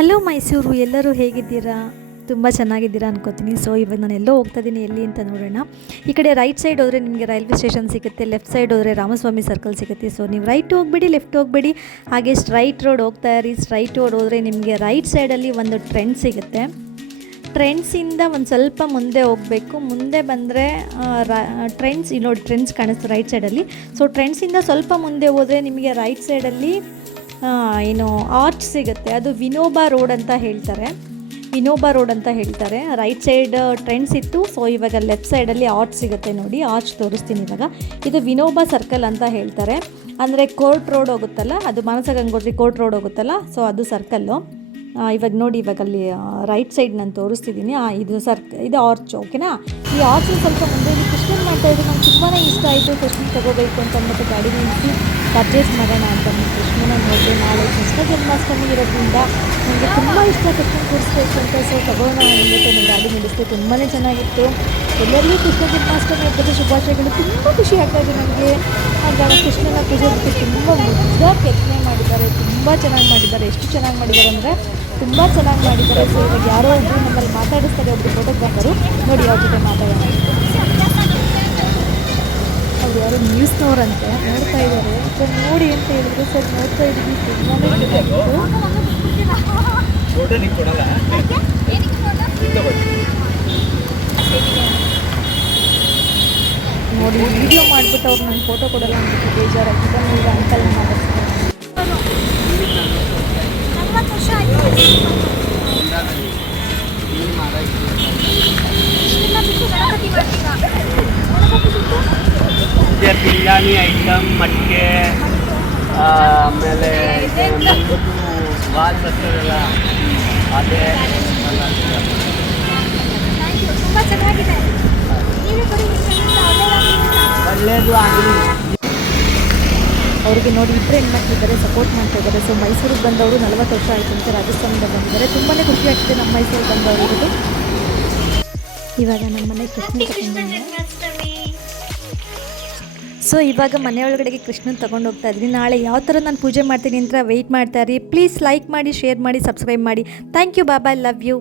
Hello Mysuru ಎಲ್ಲರೂ ಹೇಗಿದ್ದೀರಾ? ತುಂಬ ಚೆನ್ನಾಗಿದ್ದೀರಾ ಅನ್ಕೋತೀನಿ. ಸೊ ಇವಾಗ ನಾನು ಎಲ್ಲೋ ಹೋಗ್ತಾ ಇದ್ದೀನಿ ಎಲ್ಲಿ ಅಂತ ನೋಡೋಣ. ಈ ಕಡೆ ರೈಟ್ ಸೈಡ್ ಹೋದರೆ ನಿಮಗೆ ರೈಲ್ವೆ ಸ್ಟೇಷನ್ ಸಿಗುತ್ತೆ. ಲೆಫ್ಟ್ ಸೈಡ್ ಹೋದರೆ ರಾಮಸ್ವಾಮಿ ಸರ್ಕಲ್ ಸಿಗುತ್ತೆ. ಸೊ ನೀವು ರೈಟ್ ಹೋಗ್ಬೇಡಿ ಲೆಫ್ಟ್ ಹೋಗ್ಬೇಡಿ. ಹಾಗೆ ಸ್ಟ್ರೈಟ್ ರೋಡ್ ಹೋಗ್ತಾ ಇರಿ. ಸ್ಟ್ರೈಟ್ ರೋಡ್ ಹೋದರೆ ನಿಮಗೆ ರೈಟ್ ಸೈಡಲ್ಲಿ ಒಂದು ಟ್ರೆಂಡ್ ಸಿಗುತ್ತೆ. ಟ್ರೆಂಡ್ಸಿಂದ ಒಂದು ಸ್ವಲ್ಪ ಮುಂದೆ ಹೋಗಬೇಕು. ಮುಂದೆ ಬಂದರೆ ಟ್ರೆಂಡ್ಸ್ ಇಲ್ಲಿ ನೋಡಿ ಟ್ರೆಂಡ್ಸ್ ಕಾಣಿಸ್ತು ರೈಟ್ ಸೈಡಲ್ಲಿ ಸೊ ಟ್ರೆಂಡ್ಸಿಂದ ಸ್ವಲ್ಪ ಮುಂದೆ ಹೋದರೆ ನಿಮಗೆ ರೈಟ್ ಸೈಡಲ್ಲಿ ಏನು ಆರ್ಚ್ ಸಿಗುತ್ತೆ. ಅದು ವಿನೋಬಾ ರೋಡ್ ಅಂತ ಹೇಳ್ತಾರೆ. ವಿನೋಬಾ ರೋಡ್ ಅಂತ ಹೇಳ್ತಾರೆ. ರೈಟ್ ಸೈಡ್ ಟ್ರೆಂಡ್ಸ್ ಇತ್ತು. ಸೊ ಇವಾಗ ಲೆಫ್ಟ್ ಸೈಡಲ್ಲಿ ಆರ್ಚ್ ಸಿಗುತ್ತೆ ನೋಡಿ. ಆರ್ಚ್ ತೋರಿಸ್ತೀನಿ ಇವಾಗ. ಇದು ವಿನೋಬಾ ಸರ್ಕಲ್ ಅಂತ ಹೇಳ್ತಾರೆ. ಅಂದರೆ ಕೋರ್ಟ್ ರೋಡ್ ಹೋಗುತ್ತಲ್ಲ? ಅದು ಮಾನಸ ಗಂಗೋತ್ರಿ ಕೋರ್ಟ್ ರೋಡ್ ಹೋಗುತ್ತಲ್ಲ? ಸೊ ಅದು ಸರ್ಕಲ್ಲು ಇವಾಗ ನೋಡಿ, ಇವಾಗ ಅಲ್ಲಿ ರೈಟ್ ಸೈಡ್ ನಾನು ತೋರಿಸ್ತಿದ್ದೀನಿ. ಇದು ಸರ್ ಇದು ಆರ್ಚ್ ಓಕೆನಾ ಈ ಆರ್ಚ್ ಸ್ವಲ್ಪ ಮುಂದೆ ಕೃಷ್ಣನ್ ಮಾಡ್ತಾ ಇದ್ದು ನಂಗೆ ತುಂಬಾ ಇಷ್ಟ ಆಯಿತು. ಕೃಷ್ಣನ್ ತಗೋಬೇಕು ಅಂತ ಅಂದ್ಬಿಟ್ಟು ಗಾಡಿ ನಿಲ್ಲಿಸಿ ಪರ್ಚೇಸ್ ಮಾಡೋಣ ಅಂತ ಕೃಷ್ಣನ ಕೃಷ್ಣ ಜನ್ಮಾಷ್ಟಮಿ ಇರೋದ್ರಿಂದ ನನಗೆ ತುಂಬ ಇಷ್ಟ ಕೃಷ್ಣ ಕೂರಿಸ್ಬೇಕು ಅಂತ ಸೊ ತಗೋಣ ಅನ್ನೋದು ನನ್ನ ಗಾಡಿ ನಡೆಸ್ತು ತುಂಬಾ ಚೆನ್ನಾಗಿತ್ತು. ಎಲ್ಲರಿಗೂ ಕೃಷ್ಣ ಜನ್ಮಾಷ್ಟಮಿ ಹಬ್ಬದ ಶುಭಾಶಯಗಳು ತುಂಬ ಖುಷಿ ಆಗ್ತಾ ಇದೆ ನನಗೆ. ಹಾಗಾಗಿ ಕೃಷ್ಣನ ಪೂಜೆ ಬಗ್ಗೆ ತುಂಬ ಮುದ್ದಾಗಿ ಕೆತ್ತನೆ ಮಾಡಿದ್ದಾರೆ. ತುಂಬ ಚೆನ್ನಾಗಿ ಮಾಡಿದ್ದಾರೆ. ಎಷ್ಟು ಚೆನ್ನಾಗಿ ಮಾಡಿದ್ದಾರೆ ಅಂದರೆ ತುಂಬ ಚೆನ್ನಾಗಿ ಮಾಡಿದ್ದಾರೆ. ಸೊ ಇವಾಗ ಯಾರೋ ಒಬ್ಬರು ನಮ್ಮಲ್ಲಿ ಮಾತಾಡಿಸ್ತಾರೆ ಒಬ್ಬರು ಫೋಟೋಗ್ರಾಫರು ನೋಡಿ ಅವ್ರ ಜೊತೆ ಮಾತಾಡೋಣ. ಯಾರೋ ನ್ಯೂಸ್ನವ್ರಂತೆ ನೋಡ್ತಾ ಇದ್ದಾರೆ. ಸರ್ ನೋಡಿ ಅಂತ ಹೇಳಿದ್ರು ಸರ್ ನೋಡ್ತಾ ಇದ್ದೀವಿ. ನೋಡಿ ವಿಡಿಯೋ ಮಾಡಿಬಿಟ್ಟು ಅವ್ರು ನನ್ನ ಫೋಟೋ ಕೊಡಲ್ಲ ಅಂತ ಬೇಜಾರಾಗಿದೆ ಈಗ ಅಂಕಲ್ ಮಾಡಿಸ್ತಾರೆ ಇದೆ ಬಿರಿಯಾನಿ ಐಟಮ್ ಮಟ್ಟಿಗೆ ಆಮೇಲೆ ಬರ್ತಾರಲ್ಲ ಅದೇ ಒಳ್ಳೆಯದು ಆಗಲಿ. ಅವರಿಗೆ ನೋಡಿ ಇಬ್ಬರು ಹೆಣ್ಮಕ್ಳಿದ್ದಾರೆ ಸಪೋರ್ಟ್ ಮಾಡ್ತಾ ಇದ್ದಾರೆ. ಸೊ ಮೈಸೂರಿಗೆ ಬಂದವರು ನಲವತ್ತು ವರ್ಷ ಆಯಿತು ಅಂತ ರಾಜಸ್ಥಾನದಿಂದ ಬಂದಿದ್ದಾರೆ. ತುಂಬಾ ಖುಷಿ ಆಗ್ತಿದೆ ನಮ್ಮ ಮೈಸೂರಿಗೆ ಬಂದವರು ಇವಾಗ ನಮ್ಮನೆ ಕೃಷ್ಣ ಸೊ ಇವಾಗ ಮನೆಯೊಳಗಡೆಗೆ ಕೃಷ್ಣನ್ ತಗೊಂಡು ಹೋಗ್ತಾ ಇದ್ದೀನಿ ನಾಳೆ ಯಾವ ಥರ ನಾನು ಪೂಜೆ ಮಾಡ್ತೀನಿ ಅಂತ ವೆಯ್ಟ್ ಮಾಡ್ತಾ ಇರಿ. ಪ್ಲೀಸ್ ಲೈಕ್ ಮಾಡಿ ಶೇರ್ ಮಾಡಿ ಸಬ್ಸ್ಕ್ರೈಬ್ ಮಾಡಿ. ಥ್ಯಾಂಕ್ ಯು ಬಾಬಾ ಲವ್ ಯು